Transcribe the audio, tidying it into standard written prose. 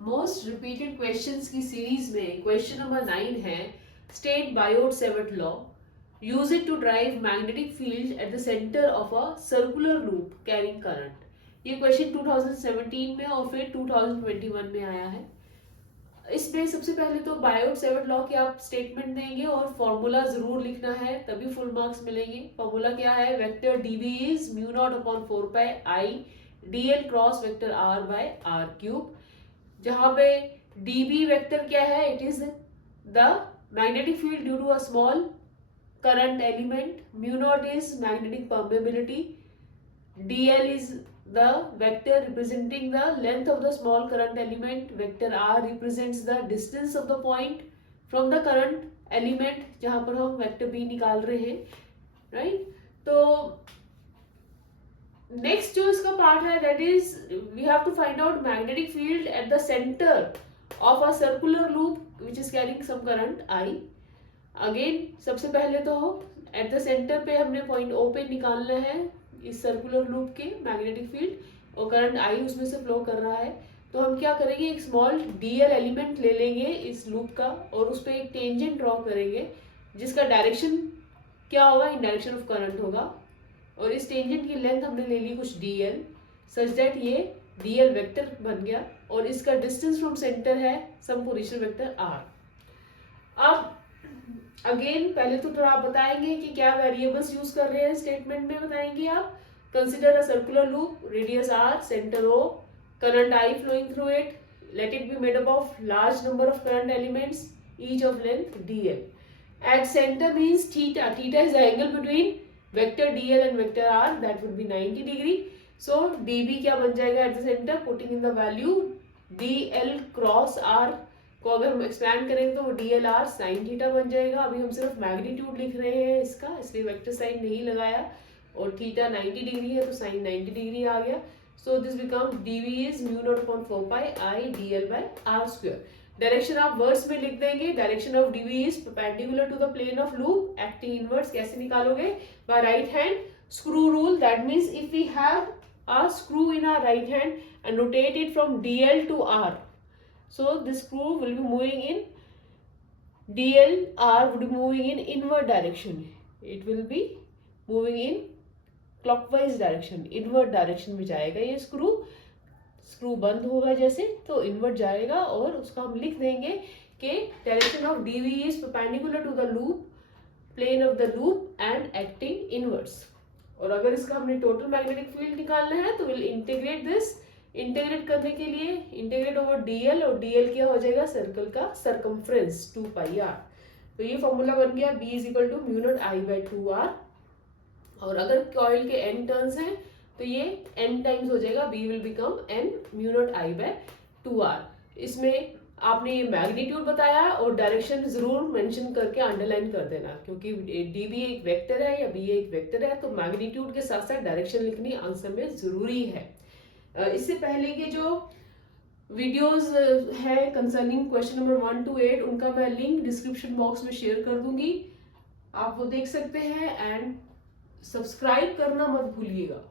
Most repeated questions की series में question number 9 है state Biot Savart law, use it to derive magnetic field at the centre of a circular loop carrying current. ये question 2017 में और फिर 2021 में आया है। इसमें सबसे पहले तो बायोट-सेवर्ट लॉ के आप स्टेटमेंट देंगे और फॉर्मूला जरूर लिखना है, तभी फुल मार्क्स मिलेंगे। फॉर्मूला क्या है? Vector dB is mu not upon 4 pi I dl cross vector r by r cube, जहां पे db वेक्टर क्या है? It is the magnetic field due to a small current element, mu not is magnetic permeability, dl is the vector representing the length of the small current element, vector r represents the distance of the point from the current element जहां पर हम vector b निकाल रहे हैं, right? तो next जो इसका part है that is we have to find out magnetic field at the centre of a circular loop which is carrying some current I. Again सबसे पहले तो एट द सेंटर पे हमने पॉइंट ओ पे निकालना है इस सर्कुलर लूप के मैग्नेटिक फील्ड, और करंट आई उसमें से फ्लो कर रहा है। तो हम क्या करेंगे, एक स्मॉल डीएल एलिमेंट ले लेंगे इस लूप का और उस पर एक टेंजेंट ड्रॉ करेंगे जिसका डायरेक्शन क्या होगा? इन डायरेक्शन ऑफ करंट होगा, और इस टेंजेंट की लेंथ हमने ले ली कुछ dl सच दैट ये dl वेक्टर बन गया, और इसका डिस्टेंस फ्रॉम सेंटर है सम पोजीशन वेक्टर r। अब अगेन पहले तो थोड़ा आप बताएंगे कि क्या वेरिएबल्स यूज कर रहे हैं स्टेटमेंट में, बताएंगे आप। Consider a circular loop, radius r, centre o, current i flowing through it, let it be made up of large number of current elements each of length dl। At centre means theta, theta is the angle between vector dl and vector r, that would be 90 degree. So db क्या बन जाएगा at the centre, putting in the value dl cross r को अगर हम expand करेंगे तो वो dl r sine theta बन जाएगा। अभी हम सिर्फ मैग्नीट्यूड लिख रहे हैं इसका, इसलिए वेक्टर साइन नहीं लगाया, और थीटा 90 डिग्री है तो साइन 90 डिग्री आ गया। So this become dv is mu not upon 4 pi I dl by r square. Direction आप वर्ड्स में लिख देंगे, direction of dv is perpendicular to the plane of loop, acting inverse कैसे निकालोगे? By right hand screw rule. That means if we have a screw in our right hand and rotate it from dl to r, so this screw will be moving in dl, r would be moving in inward direction, it will be moving in clockwise direction, inward direction में जाएगा ये screw बंद होगा जैसे तो invert जाएगा, और उसका हम लिख देंगे कि direction of dv is perpendicular to the loop, plane of the loop and acting inverse. और अगर इसका हमने टोटल मैग्नेटिक फील्ड निकालना है तो विल इंटीग्रेट दिस, इंटीग्रेट करने के लिए इंटीग्रेट ओवर dl, और dl क्या हो जाएगा? सर्कल का सरकमफ्रेंस 2 पाई r। तो ये फॉर्मूला बन गया b is equal to mu not I by 2r, और अगर कॉइल के n टर्न्स हैं तो ये n टाइम्स हो जाएगा, b will become n mu not I by 2r। इसमें आपने ये मैग्नीट्यूड बताया और डायरेक्शन जरूर मेंशन करके अंडरलाइन कर देना, क्योंकि db एक वेक्टर है या b एक वेक्टर है, तो मैग्नीट्यूड के साथ साथ डायरेक्शन लिखनी आंसर में जरूरी है। इससे पहले के जो वीडियोस है कंसर्निंग क्वेश्चन नंबर 1 to 8, उनका मैं लिंक डिस्क्रिप्शन बॉक्स में शेयर कर दूंगी, आप वो देख सकते हैं, एंड सब्सक्राइब करना मत भूलिएगा।